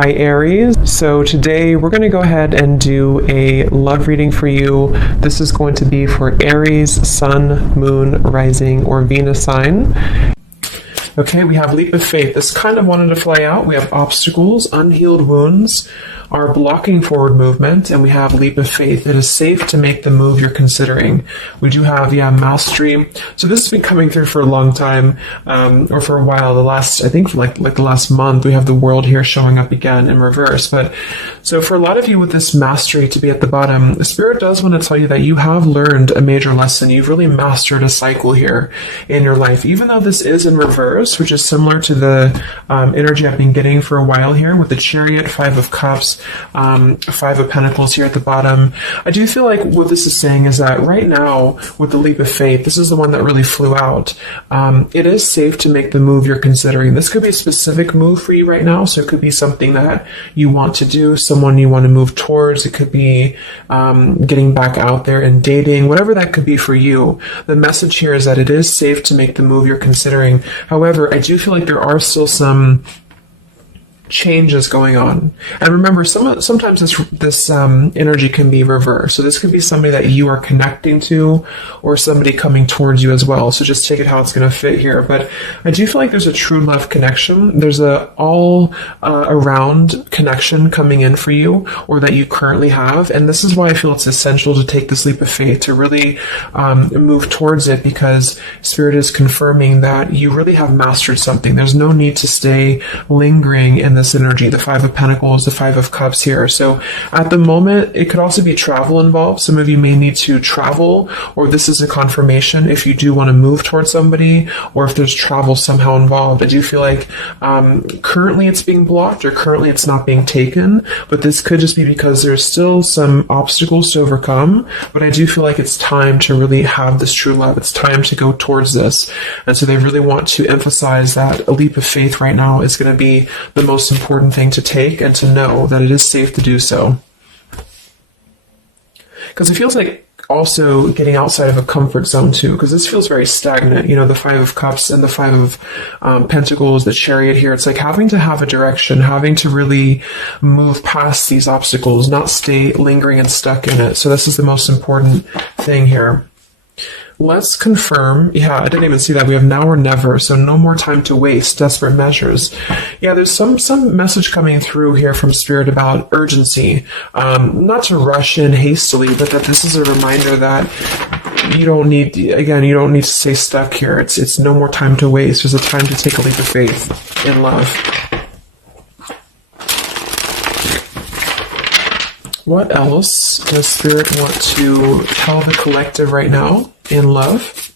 Hi Aries. So today we're going to go ahead and do a love reading for you. This is going to be for Aries, Sun, Moon, Rising, or Venus sign. Okay, we have leap of faith. This kind of wanted to fly out. We have obstacles, unhealed wounds are blocking forward movement, and we have leap of faith. It is safe to make the move you're considering. We do have, mastery. So this has been coming through for a long time, or for a while. I think like the last month, we have the world here showing up again in reverse. But so for a lot of you with this mastery to be at the bottom, the Spirit does want to tell you that you have learned a major lesson. You've really mastered a cycle here in your life, even though this is in reverse, which is similar to the energy I've been getting for a while here with the Chariot, Five of Cups, Five of Pentacles here at the bottom. I do feel like what this is saying is that right now with the leap of faith, this is the one that really flew out. It is safe to make the move you're considering. This could be a specific move for you right now. So it could be something that you want to do, someone you want to move towards. It could be getting back out there and dating, whatever that could be for you. The message here is that it is safe to make the move you're considering. However, I do feel like there are still some changes going on. And remember, sometimes this energy can be reversed. So this could be somebody that you are connecting to or somebody coming towards you as well. So just take it how it's going to fit here. But I do feel like there's a true love connection. There's a all around connection coming in for you, or that you currently have. And this is why I feel it's essential to take this leap of faith, to really move towards it, because Spirit is confirming that you really have mastered something. There's no need to stay lingering in this energy, the Five of Pentacles, the Five of Cups here. So at the moment, it could also be travel involved. Some of you may need to travel, or this is a confirmation if you do want to move towards somebody, or if there's travel somehow involved. I do feel like currently it's being blocked, or currently it's not being taken, but this could just be because there's still some obstacles to overcome. But I do feel like it's time to really have this true love. It's time to go towards this. And so they really want to emphasize that a leap of faith right now is going to be the most important thing to take, and to know that it is safe to do so. Because it feels like also getting outside of a comfort zone too, because this feels very stagnant. The Five of Cups and the Five of Pentacles, the Chariot here. It's like having to have a direction, having to really move past these obstacles, not stay lingering and stuck in it. So this is the most important thing here. Let's confirm. Yeah, I didn't even see that. We have now or never, so no more time to waste, desperate measures. Yeah, there's some message coming through here from Spirit about urgency. Not to rush in hastily, but that this is a reminder that you don't need to stay stuck here. It's no more time to waste. There's a time to take a leap of faith in love. What else does Spirit want to tell the collective right now in love?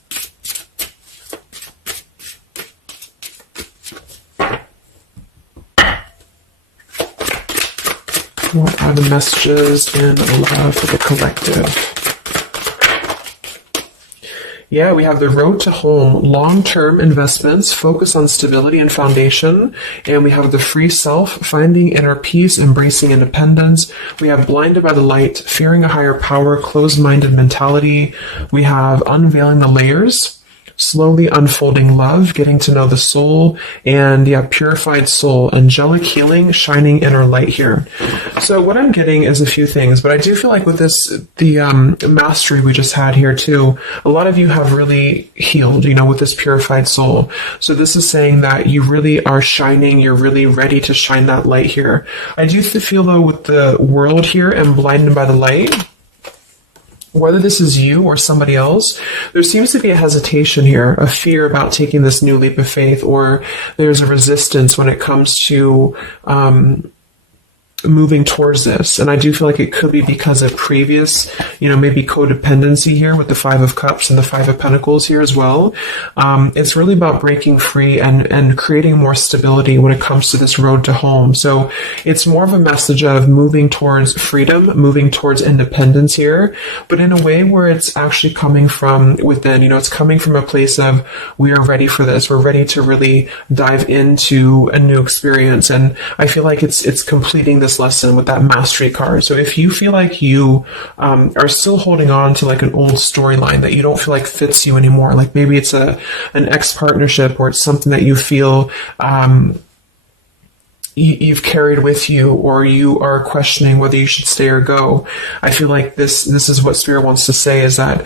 What are the messages in love for the collective? Yeah, we have the road to home, long-term investments, focus on stability and foundation. And we have the free self, finding inner peace, embracing independence. We have blinded by the light, fearing a higher power, closed-minded mentality. We have unveiling the layers, slowly unfolding love, getting to know the soul, and purified soul, angelic healing, shining inner light here. So what I'm getting is a few things, but I do feel like with this, the mastery we just had here too, a lot of you have really healed, with this purified soul. So this is saying that you really are shining, you're really ready to shine that light here. I do feel though with the world here and blinded by the light, whether this is you or somebody else, there seems to be a hesitation here, a fear about taking this new leap of faith, or there's a resistance when it comes to moving towards this. And I do feel like it could be because of previous, maybe codependency here with the Five of Cups and the Five of Pentacles here as well. It's really about breaking free and creating more stability when it comes to this road to home. So it's more of a message of moving towards freedom, moving towards independence here, but in a way where it's actually coming from within. It's coming from a place of, we are ready for this. We're ready to really dive into a new experience. And I feel like it's completing this lesson with that mastery card. So if you feel like you are still holding on to like an old storyline that you don't feel like fits you anymore, like maybe it's an ex partnership, or it's something that you feel you've carried with you, or you are questioning whether you should stay or go. I feel like this is what Spirit wants to say, is that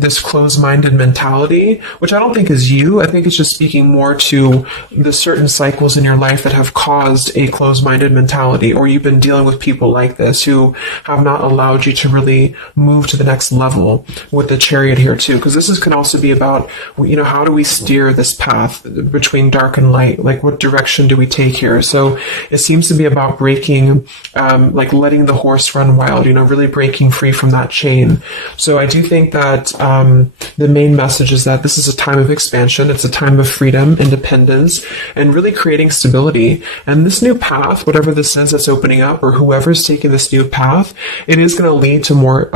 this closed-minded mentality, which I don't think is you, I think it's just speaking more to the certain cycles in your life that have caused a closed-minded mentality, or you've been dealing with people like this who have not allowed you to really move to the next level, with the Chariot here too, because can also be about, how do we steer this path between dark and light? Like, what direction do we take here? So it seems to be about breaking, like letting the horse run wild, really breaking free from that chain. So I do think that the main message is that this is a time of expansion. It's a time of freedom, independence, and really creating stability. And this new path, whatever this is that's opening up, or whoever's taking this new path, it is going to lead to more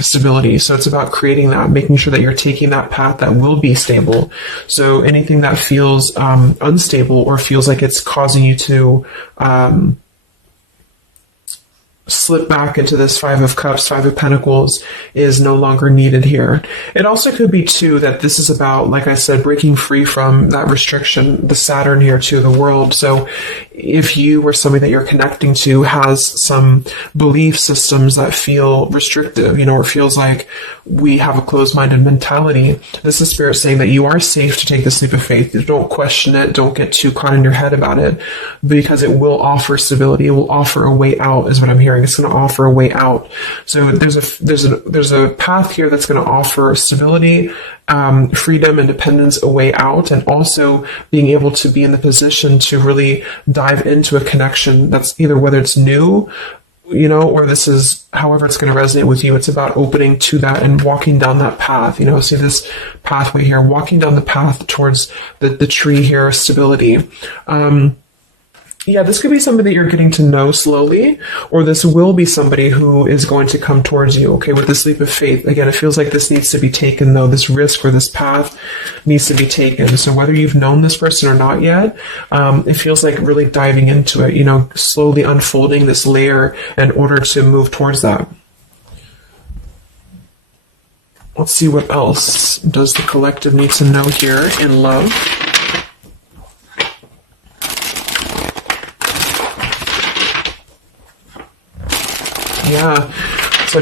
stability. So it's about creating that, making sure that you're taking that path that will be stable. So anything that feels unstable, or feels like it's causing you to slip back into this Five of Cups, Five of Pentacles, is no longer needed here. It also could be too that this is about, like I said, breaking free from that restriction, the Saturn here too, the world. So if you or somebody that you're connecting to has some belief systems that feel restrictive, or feels like we have a closed-minded mentality, this is Spirit saying that you are safe to take this leap of faith. Don't question it. Don't get too caught in your head about it, because it will offer stability. It will offer a way out, is what I'm hearing. It's going to offer a way out. So there's a path here that's going to offer stability, freedom, independence, a way out, and also being able to be in the position to really dive into a connection that's either, whether it's new, or this is however it's going to resonate with you. It's about opening to that and walking down that path. See this pathway here, walking down the path towards the tree here, stability. Yeah, this could be somebody that you're getting to know slowly, or this will be somebody who is going to come towards you, okay, with this leap of faith. Again, it feels like this needs to be taken, though. This risk or this path needs to be taken. So whether you've known this person or not yet, it feels like really diving into it, slowly unfolding this layer in order to move towards that. Let's see what else does the collective need to know here in love. Yeah, so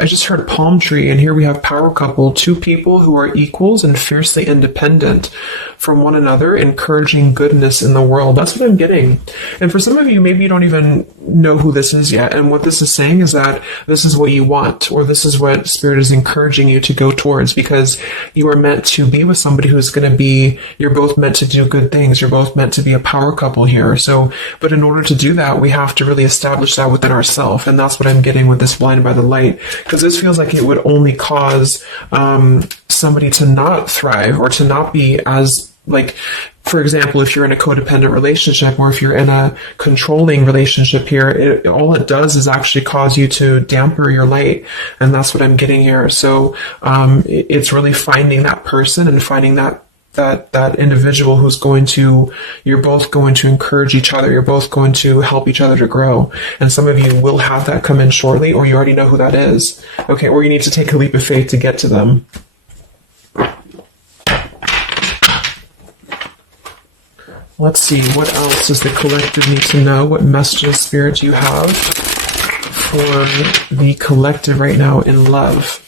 I just heard palm tree, and here we have power couple, two people who are equals and fiercely independent from one another, encouraging goodness in the world. That's what I'm getting. And for some of you, maybe you don't even know who this is yet. And what this is saying is that this is what you want, or this is what Spirit is encouraging you to go towards, because you are meant to be with somebody who's going to be, you're both meant to do good things. You're both meant to be a power couple here. So, but in order to do that, we have to really establish that within ourselves. And that's what I'm getting with this Blinded by the Light, because this feels like it would only cause somebody to not thrive, or to not be as, like, for example, if you're in a codependent relationship, or if you're in a controlling relationship here, all it does is actually cause you to damper your light. And that's what I'm getting here. So it's really finding that person and finding that individual who's you're both going to encourage each other. You're both going to help each other to grow. And some of you will have that come in shortly, or you already know who that is. Okay, or you need to take a leap of faith to get to them. Let's see, what else does the collective need to know? What messages, Spirit, do you have for the collective right now in love?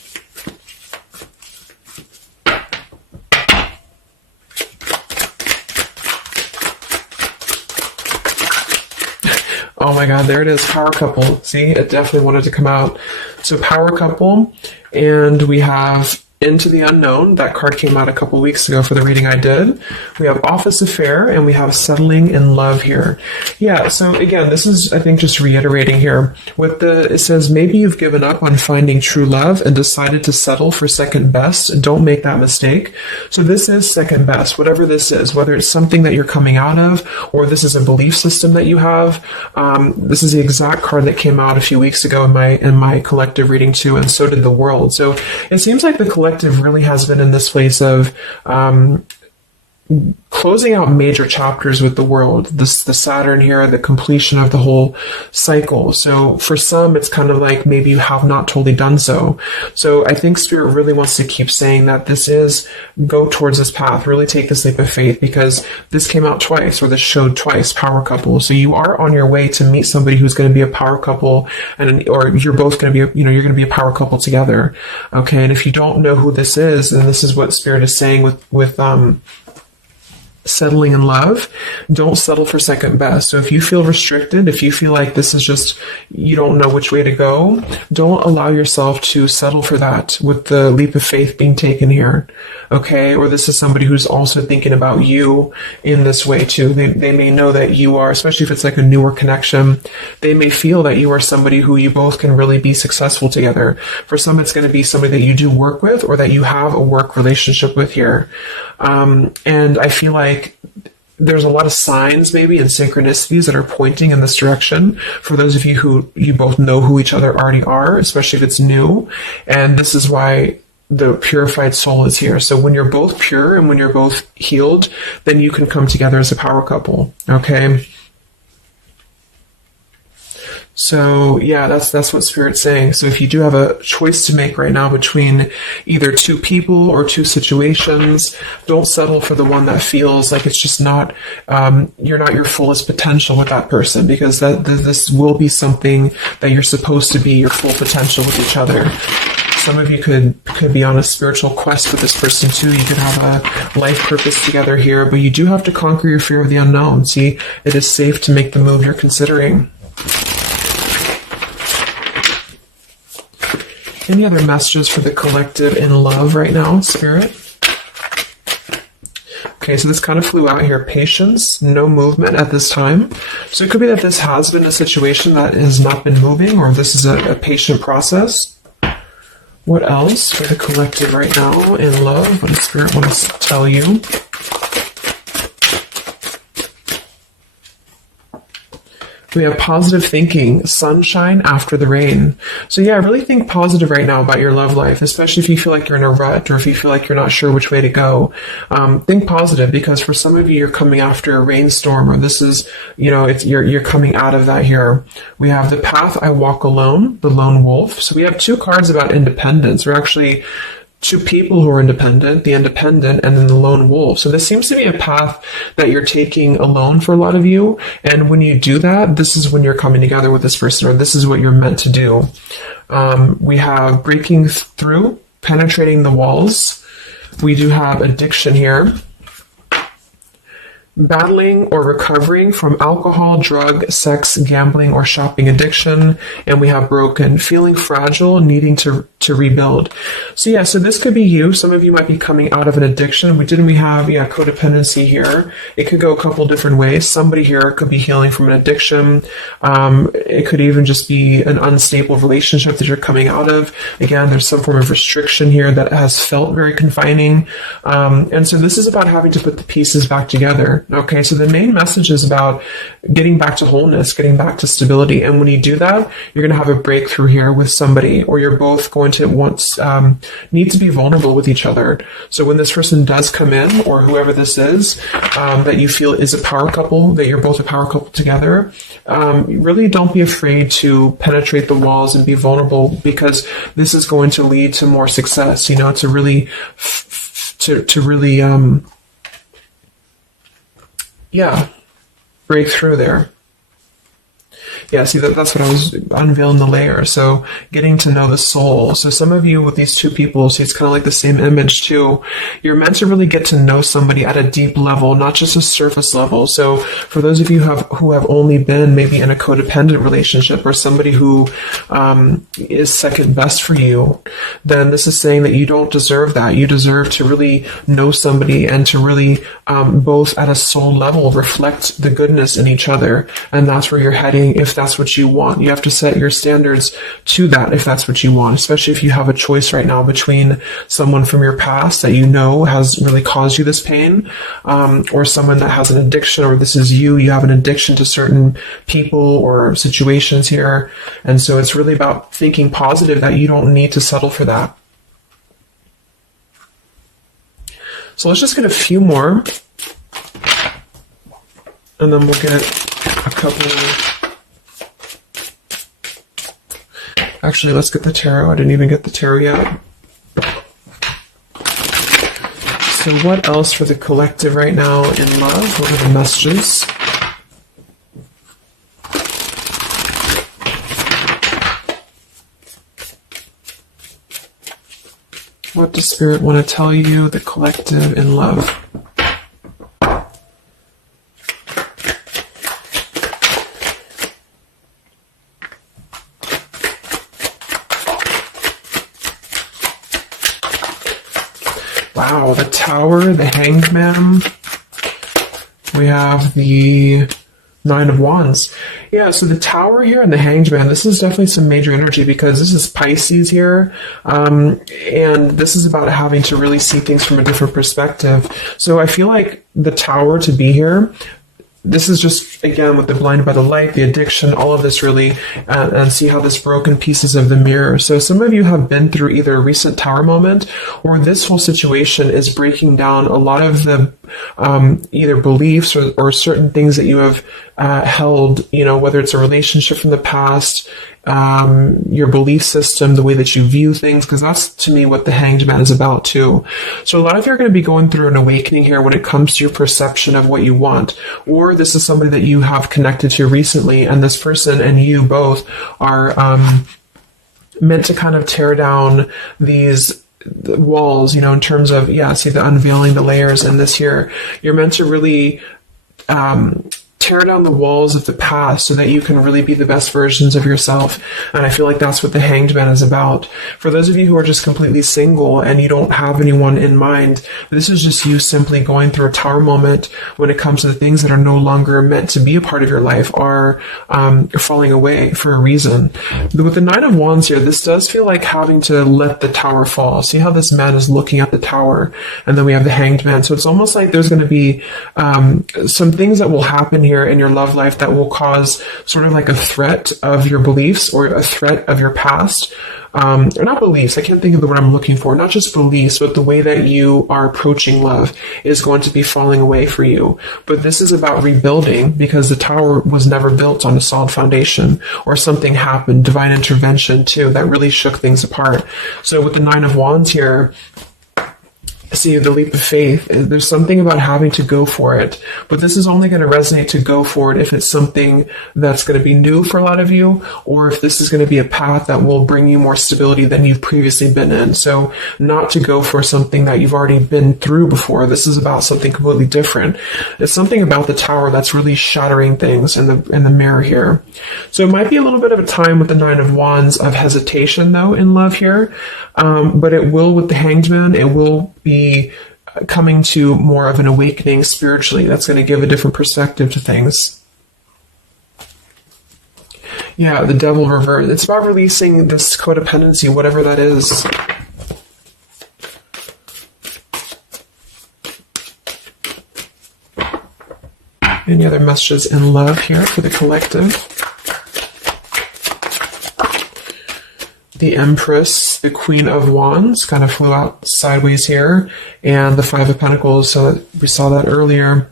Oh my God, there it is, power couple. See, it definitely wanted to come out. So power couple, and we have Into the Unknown. That card came out a couple weeks ago for the reading I did. We have Office Affair, and we have Settling in Love here. Yeah, so again, this is, I think, just reiterating here. It says, maybe you've given up on finding true love and decided to settle for second best. Don't make that mistake. So this is second best, whatever this is, whether it's something that you're coming out of, or this is a belief system that you have. This is the exact card that came out a few weeks ago in my collective reading too, and so did the World. So it seems like the collective really has been in this place of closing out major chapters with the world. The Saturn here, the completion of the whole cycle. So for some, it's kind of like maybe you have not totally done so. So I think Spirit really wants to keep saying that this is, go towards this path, really take this leap of faith, because this came out twice, or this showed twice, power couple. So you are on your way to meet somebody who's going to be a power couple, or you're both going to be, you're going to be a power couple together. Okay. And if you don't know who this is, then this is what Spirit is saying with settling in love. Don't settle for second best. So if you feel restricted, if you feel like this is just, you don't know which way to go, don't allow yourself to settle for that with the leap of faith being taken here. Okay. Or this is somebody who's also thinking about you in this way too. They may know that you are, especially if it's like a newer connection, they may feel that you are somebody who you both can really be successful together. For some, it's going to be somebody that you do work with, or that you have a work relationship with here. And I feel like there's a lot of signs maybe and synchronicities that are pointing in this direction for those of you who you both know who each other already are, especially if it's new. And this is why the purified soul is here. So when you're both pure and when you're both healed, then you can come together as a power couple. Okay. So yeah, that's what Spirit's saying. So if you do have a choice to make right now between either two people or two situations, don't settle for the one that feels like it's just not, you're not your fullest potential with that person, because this will be something that you're supposed to be your full potential with each other. Some of you could be on a spiritual quest with this person too. You could have a life purpose together here, but you do have to conquer your fear of the unknown. See, it is safe to make the move you're considering. Any other messages for the collective in love right now, Spirit? Okay, so this kind of flew out here. Patience, no movement at this time. So it could be that this has been a situation that has not been moving, or this is a patient process. What else for the collective right now in love? What does Spirit want to tell you? We have positive thinking, sunshine after the rain. So yeah, really think positive right now about your love life, especially if you feel like you're in a rut, or if you feel like you're not sure which way to go. Think positive, because for some of you, you're coming after a rainstorm, or this is, you're coming out of that here. We have the path I walk alone, the lone wolf. So we have two cards about independence. We're actually two people who are independent, the independent, and then the lone wolf. So this seems to be a path that you're taking alone for a lot of you. And when you do that, this is when you're coming together with this person, or this is what you're meant to do. We have breaking through, penetrating the walls. We do have addiction here. Battling or recovering from alcohol, drug, sex, gambling, or shopping addiction. And we have broken, feeling fragile, needing to rebuild. So yeah, so this could be you. Some of you might be coming out of an addiction. We have codependency here. It could go a couple different ways. Somebody here could be healing from an addiction. It could even just be an unstable relationship that you're coming out of. Again, there's some form of restriction here that has felt very confining. And so this is about having to put the pieces back together. Okay, so the main message is about getting back to wholeness, getting back to stability. And when you do that, you're going to have a breakthrough here with somebody, or you're both going to need to be vulnerable with each other. So when this person does come in, or whoever this is, that you feel is a power couple, that you're both a power couple together, really don't be afraid to penetrate the walls and be vulnerable, because this is going to lead to more success, to really, break through there. Yeah, see, that's what I was unveiling the layer. So getting to know the soul. So some of you with these two people, see, it's kind of like the same image too. You're meant to really get to know somebody at a deep level, not just a surface level. So for those of you who have only been maybe in a codependent relationship, or somebody who is second best for you, then this is saying that you don't deserve that. You deserve to really know somebody, and to really both at a soul level reflect the goodness in each other. And that's where you're heading if that's what you want. You have to set your standards to that if that's what you want, especially if you have a choice right now between someone from your past that has really caused you this pain, or someone that has an addiction, or this is you have an addiction to certain people or situations here. And so it's really about thinking positive, that you don't need to settle for that. So let's just get a few more And then we'll get a couple. Actually, let's get the tarot. I didn't even get the tarot yet. So what else for the collective right now in love? What are the messages? What does Spirit want to tell you, the collective in love? Wow, the Tower, the Hanged Man. We have the Nine of Wands. Yeah, so the Tower here and the Hanged Man, this is definitely some major energy because this is Pisces here. And this is about having to really see things from a different perspective. So I feel like the Tower to be here, this is just, again, with the blinded by the light, the addiction, all of this really, and see how this broken pieces of the mirror. So some of you have been through either a recent Tower moment or this whole situation is breaking down a lot of the either beliefs or certain things that you have held, you know, whether it's a relationship from the past, your belief system, the way that you view things, because that's to me what the Hanged Man is about too. So a lot of you are going to be going through an awakening here when it comes to your perception of what you want, or this is somebody that you have connected to recently, and this person and you both are meant to kind of tear down these walls, you know, in terms of, yeah, see the unveiling the layers in this here. You're meant to really tear down the walls of the past so that you can really be the best versions of yourself. And I feel like that's what the Hanged Man is about. For those of you who are just completely single and you don't have anyone in mind, this is just you simply going through a Tower moment when it comes to the things that are no longer meant to be a part of your life are falling away for a reason. With the Nine of Wands here, this does feel like having to let the Tower fall. See how this man is looking at the Tower, and then we have the Hanged Man. So it's almost like there's going to be some things that will happen here in your love life that will cause sort of like a threat of your beliefs or a threat of your past. Or not beliefs, I can't think of the word I'm looking for, not just beliefs, but the way that you are approaching love is going to be falling away for you. But this is about rebuilding because the Tower was never built on a solid foundation, or something happened, divine intervention too, that really shook things apart. So with the Nine of Wands here, see the leap of faith, there's something about having to go for it, but this is only going to resonate to go for it if it's something that's going to be new for a lot of you, or if this is going to be a path that will bring you more stability than you've previously been in. So not to go for something that you've already been through before. This is about something completely different. It's something about the Tower that's really shattering things in the mirror here. So it might be a little bit of a time with the Nine of Wands of hesitation though in love here, but it will with the Hanged Man, it will be coming to more of an awakening spiritually. That's going to give a different perspective to things. Yeah, the Devil reverse. It's about releasing this codependency, whatever that is. Any other messages in love here for the collective? The Empress, the Queen of Wands, kind of flew out sideways here, and the Five of Pentacles, so we saw that earlier.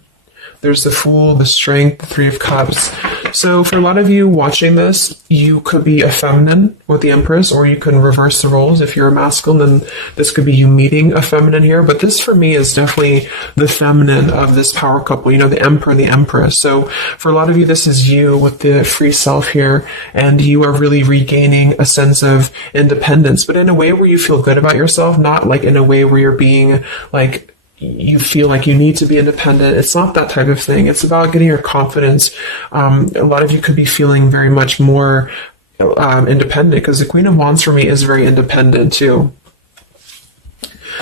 There's the Fool, the Strength, the Three of Cups. So for a lot of you watching this, you could be a feminine with the Empress, or you can reverse the roles. If you're a masculine, then this could be you meeting a feminine here. But this for me is definitely the feminine of this power couple, you know, the Emperor, the Empress. So for a lot of you, this is you with the free self here, and you are really regaining a sense of independence, but in a way where you feel good about yourself, not like in a way where you're being like, you feel like you need to be independent. It's not that type of thing. It's about getting your confidence. A lot of you could be feeling very much more independent, because the Queen of Wands for me is very independent too.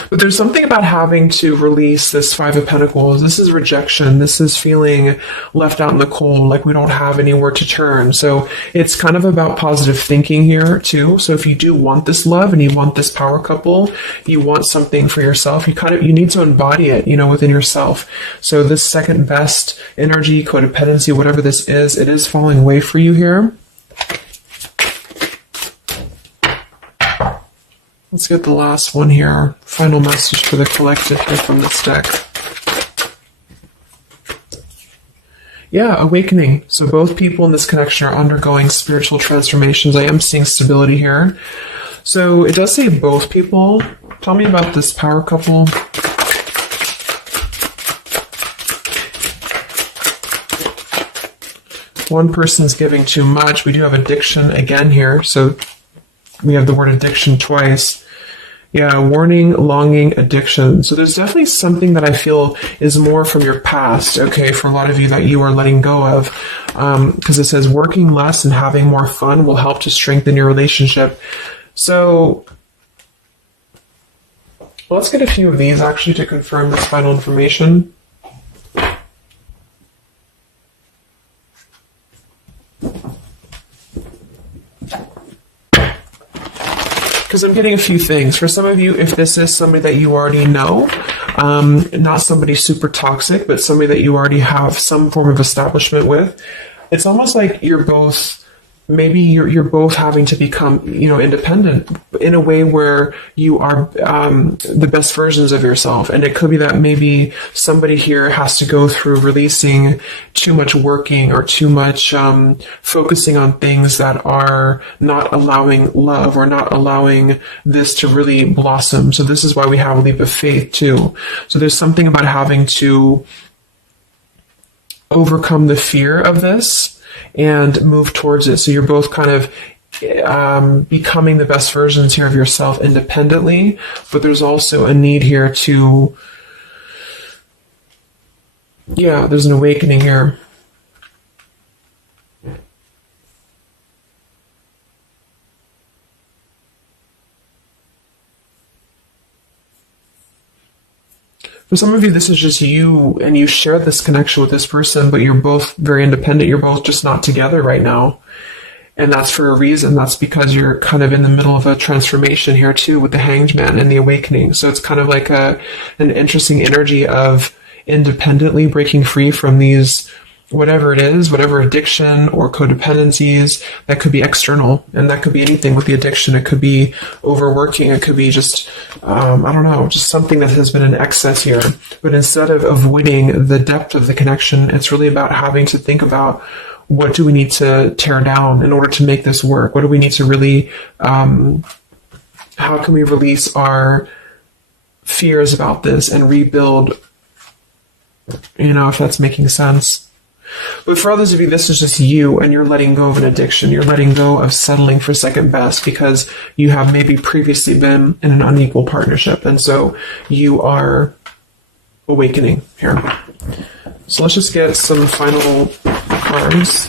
But there's something about having to release this Five of Pentacles. This is rejection. This is feeling left out in the cold, like we don't have anywhere to turn. So it's kind of about positive thinking here too. So if you do want this love and you want this power couple, you want something for yourself, you need to embody it, you know, within yourself. So this second best energy, codependency, whatever this is, it is falling away for you here. Let's get the last one here. Final message for the collective here from this deck. Yeah, awakening. So both people in this connection are undergoing spiritual transformations. I am seeing stability here. So it does say both people. Tell me about this power couple. One person's giving too much. We do have addiction again here. So we have the word addiction twice. Yeah, warning, longing, addiction. So there's definitely something that I feel is more from your past, okay, for a lot of you that you are letting go of. Because it says working less and having more fun will help to strengthen your relationship. So let's get a few of these actually to confirm this final information. Because I'm getting a few things. For some of you, if this is somebody that you already know, not somebody super toxic, but somebody that you already have some form of establishment with, it's almost like you're both, maybe you're both having to become, independent in a way where you are the best versions of yourself. And it could be that maybe somebody here has to go through releasing too much working or too much focusing on things that are not allowing love or not allowing this to really blossom. So this is why we have a leap of faith too. So there's something about having to overcome the fear of this and move towards it. So you're both kind of becoming the best versions here of yourself independently, but there's also a need here to, there's an awakening here. For some of you, this is just you, and you share this connection with this person, but you're both very independent. You're both just not together right now. And that's for a reason. That's because you're kind of in the middle of a transformation here too with the Hanged Man and the awakening. So it's kind of like an interesting energy of independently breaking free from these, whatever it is, whatever addiction or codependencies that could be external. And that could be anything with the addiction. It could be overworking. It could be just, just something that has been in excess here. But instead of avoiding the depth of the connection, it's really about having to think about, what do we need to tear down in order to make this work? What do we need to really, how can we release our fears about this and rebuild, if that's making sense. But for others of you, this is just you, and you're letting go of an addiction. You're letting go of settling for second best because you have maybe previously been in an unequal partnership. And so you are awakening here. So let's just get some final cards.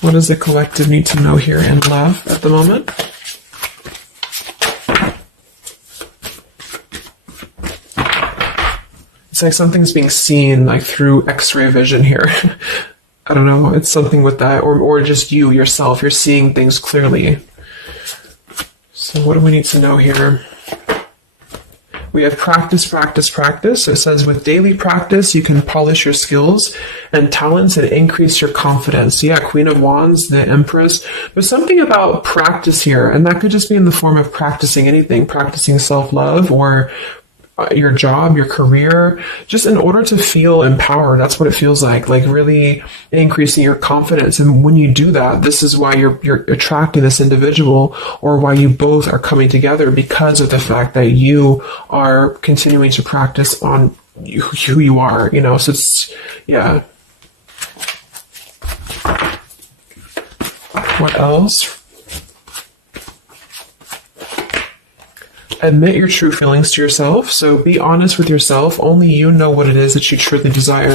What does the collective need to know here in love at the moment? It's like something's being seen like through X-ray vision here. I don't know, it's something with that, or just you yourself, you're seeing things clearly. So what do we need to know here? We have practice, practice, practice. It says with daily practice, you can polish your skills and talents and increase your confidence. Yeah, Queen of Wands, the Empress. There's something about practice here, and that could just be in the form of practicing anything, practicing self-love or your job, your career, just in order to feel empowered. That's what it feels like really increasing your confidence. And when you do that, this is why you're attracting this individual, or why you both are coming together, because of the fact that you are continuing to practice on who you are, so it's, yeah. What else? Admit your true feelings to yourself. So be honest with yourself. Only you know what it is that you truly desire.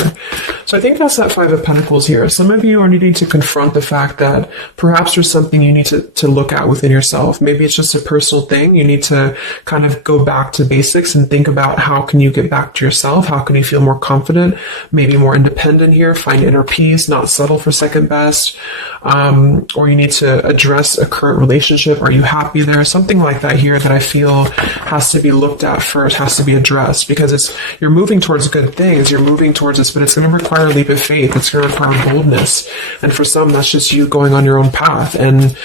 So I think that's that Five of Pentacles here. Some of you are needing to confront the fact that perhaps there's something you need to look at within yourself. Maybe it's just a personal thing. You need to kind of go back to basics and think about how can you get back to yourself? How can you feel more confident, maybe more independent here, find inner peace, not settle for second best. Or you need to address a current relationship. Are you happy there? Something like that here that I feel has to be looked at first, has to be addressed, because you're moving towards good things, you're moving towards this, but it's going to require a leap of faith, it's going to require boldness, and for some that's just you going on your own path, and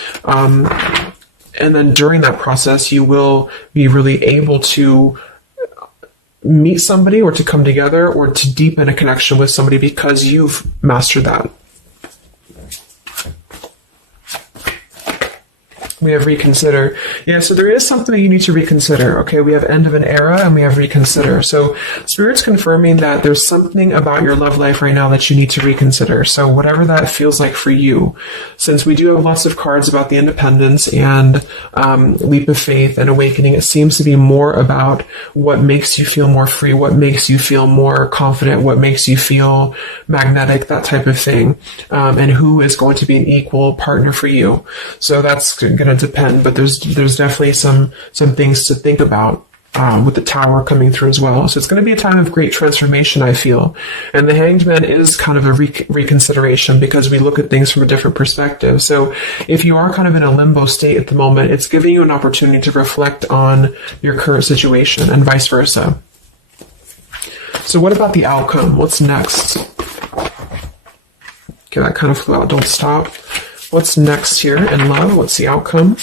then during that process you will be really able to meet somebody or to come together or to deepen a connection with somebody because you've mastered that. We have reconsider. Yeah, so there is something that you need to reconsider. Okay, we have end of an era and we have reconsider. So Spirit's confirming that there's something about your love life right now that you need to reconsider. So whatever that feels like for you, since we do have lots of cards about the independence and leap of faith and awakening, it seems to be more about what makes you feel more free, what makes you feel more confident, what makes you feel magnetic, that type of thing, and who is going to be an equal partner for you. So that's going to depend, but there's definitely some things to think about with the Tower coming through as well. So it's going to be a time of great transformation, I feel. And the Hanged Man is kind of a reconsideration because we look at things from a different perspective. So if you are kind of in a limbo state at the moment, it's giving you an opportunity to reflect on your current situation and vice versa. So what about the outcome? What's next? Okay, that kind of flew out. Don't stop. What's next here in love? What's the outcome?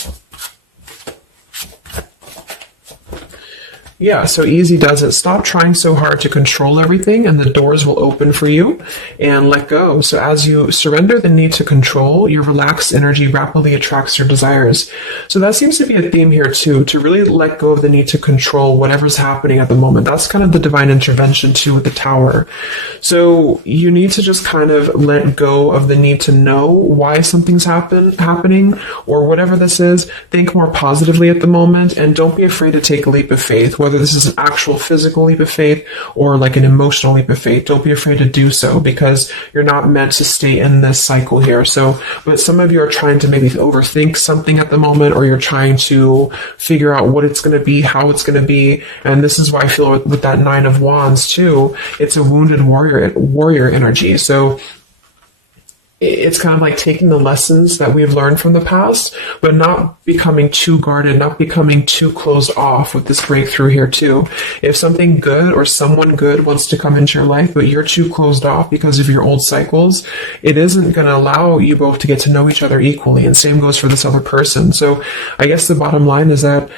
Yeah, so easy does it. Stop trying so hard to control everything and the doors will open for you, and let go. So as you surrender the need to control, your relaxed energy rapidly attracts your desires. So that seems to be a theme here too, to really let go of the need to control whatever's happening at the moment. That's kind of the divine intervention too with the Tower. So you need to just kind of let go of the need to know why something's happening or whatever this is. Think more positively at the moment and don't be afraid to take a leap of faith. Whether this is an actual physical leap of faith or like an emotional leap of faith, don't be afraid to do so because you're not meant to stay in this cycle here. So, but some of you are trying to maybe overthink something at the moment, or you're trying to figure out what it's going to be, how it's going to be. And this is why I feel with that Nine of Wands too, it's a wounded warrior energy. So it's kind of like taking the lessons that we've learned from the past, but not becoming too guarded, not becoming too closed off with this breakthrough here too. If something good or someone good wants to come into your life, but you're too closed off because of your old cycles, it isn't going to allow you both to get to know each other equally. And same goes for this other person. So I guess the bottom line is that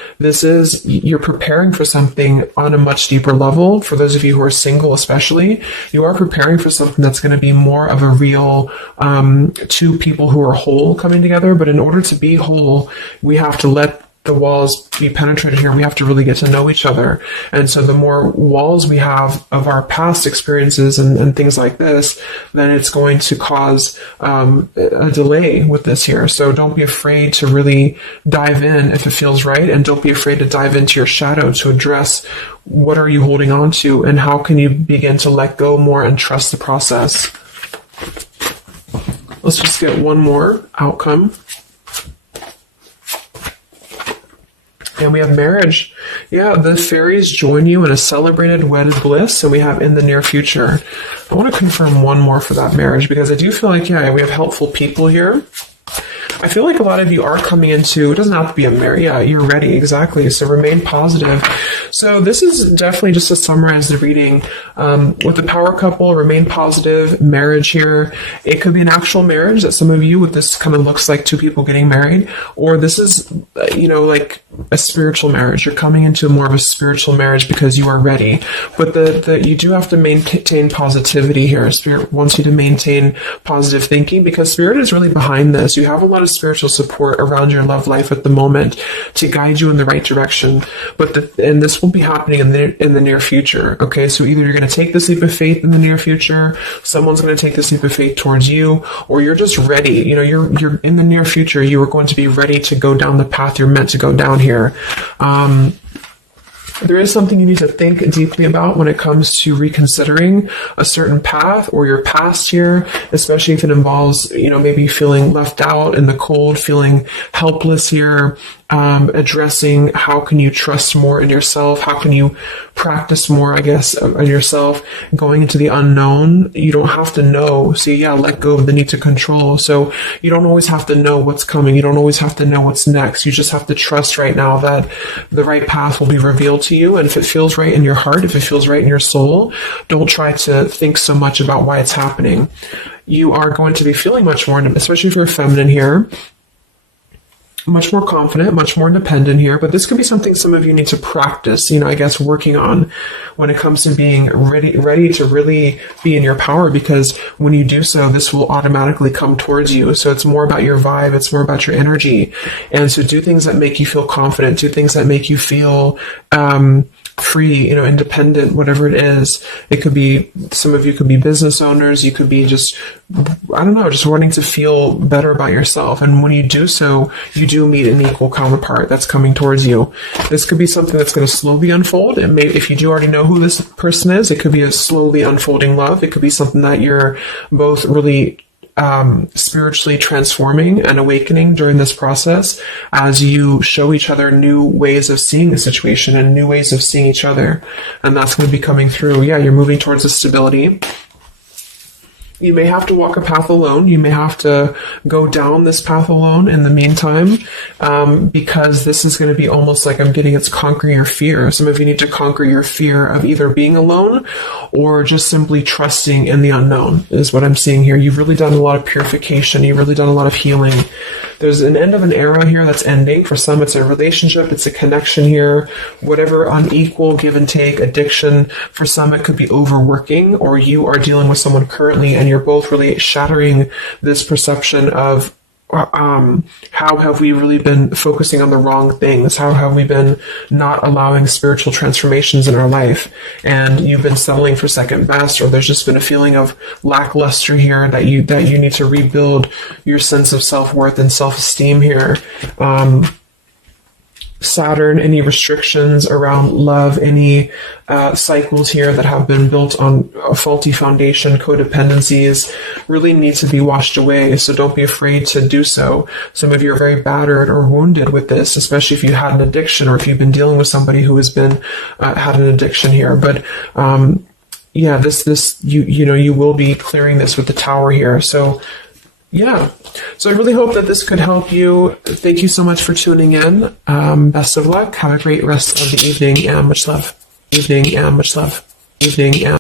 you're preparing for something on a much deeper level. For those of you who are single especially, you are preparing for something that's going to be more of a real two people who are whole coming together. But in order to be whole, we have to let the walls be penetrated here. We have to really get to know each other. And so the more walls we have of our past experiences and things like this, then it's going to cause a delay with this here. So don't be afraid to really dive in if it feels right. And don't be afraid to dive into your shadow to address what are you holding on to and how can you begin to let go more and trust the process. Let's just get one more outcome. And we have marriage. Yeah, the fairies join you in a celebrated wedded bliss, and we have in the near future. I want to confirm one more for that marriage because I do feel like, yeah, we have helpful people here. I feel like a lot of you are coming into, it doesn't have to be a marriage. Yeah, you're ready. Exactly. So remain positive. So this is definitely just to summarize the reading. With the power couple, remain positive, marriage here. It could be an actual marriage that some of you with this kind of looks like two people getting married, or this is, like a spiritual marriage. You're coming into more of a spiritual marriage because you are ready. But you do have to maintain positivity here. Spirit wants you to maintain positive thinking because Spirit is really behind this. You have a lot of spiritual support around your love life at the moment to guide you in the right direction. And this will be happening in the near future. Okay, so either you're going to take this leap of faith in the near future, someone's going to take this leap of faith towards you, or you're just ready. You're in the near future. You are going to be ready to go down the path you're meant to go down here. There is something you need to think deeply about when it comes to reconsidering a certain path or your past here, especially if it involves, maybe feeling left out in the cold, feeling helpless here, addressing how can you trust more in yourself, how can you practice more, I guess, on yourself, going into the unknown. You don't have to know. So yeah, let go of the need to control. So you don't always have to know what's coming. You don't always have to know what's next. You just have to trust right now that the right path will be revealed to you. And if it feels right in your heart, if it feels right in your soul, don't try to think so much about why it's happening. You are going to be feeling much more, especially if you're feminine here. much more confident, much more independent here, but this could be something some of you need to practice, I guess, working on when it comes to being ready to really be in your power, because when you do so, this will automatically come towards you. So it's more about your vibe, it's more about your energy. And so do things that make you feel confident, do things that make you feel free, independent, whatever it is. It could be, some of you could be business owners, you could be just wanting to feel better about yourself. And when you do so, you do meet an equal counterpart that's coming towards you. This could be something that's going to slowly unfold. And maybe if you do already know who this person is, it could be a slowly unfolding love. It could be something that you're both really spiritually transforming and awakening during this process as you show each other new ways of seeing the situation and new ways of seeing each other. And that's going to be coming through. Yeah, you're moving towards a stability. You may have to walk a path alone. You may have to go down this path alone in the meantime, because this is going to be almost like I'm getting it's conquering your fear. Some of you need to conquer your fear of either being alone or just simply trusting in the unknown is what I'm seeing here. You've really done a lot of purification. You've really done a lot of healing. There's an end of an era here that's ending. For some, it's a relationship. It's a connection here. Whatever unequal give and take, addiction. For some, it could be overworking, or you are dealing with someone currently and you're both really shattering this perception of how have we really been focusing on the wrong things? How have we been not allowing spiritual transformations in our life? And you've been settling for second best, or there's just been a feeling of lackluster here that you need to rebuild your sense of self-worth and self-esteem here. Saturn, any restrictions around love, any cycles here that have been built on a faulty foundation, codependencies, really need to be washed away. So don't be afraid to do so. Some of you are very battered or wounded with this, especially if you had an addiction or if you've been dealing with somebody who has been had an addiction here. But yeah, you will be clearing this with the Tower here. So yeah. So I really hope that this could help you. Thank you so much for tuning in. Best of luck. Have a great rest of the evening and much love. Evening and much love. Evening and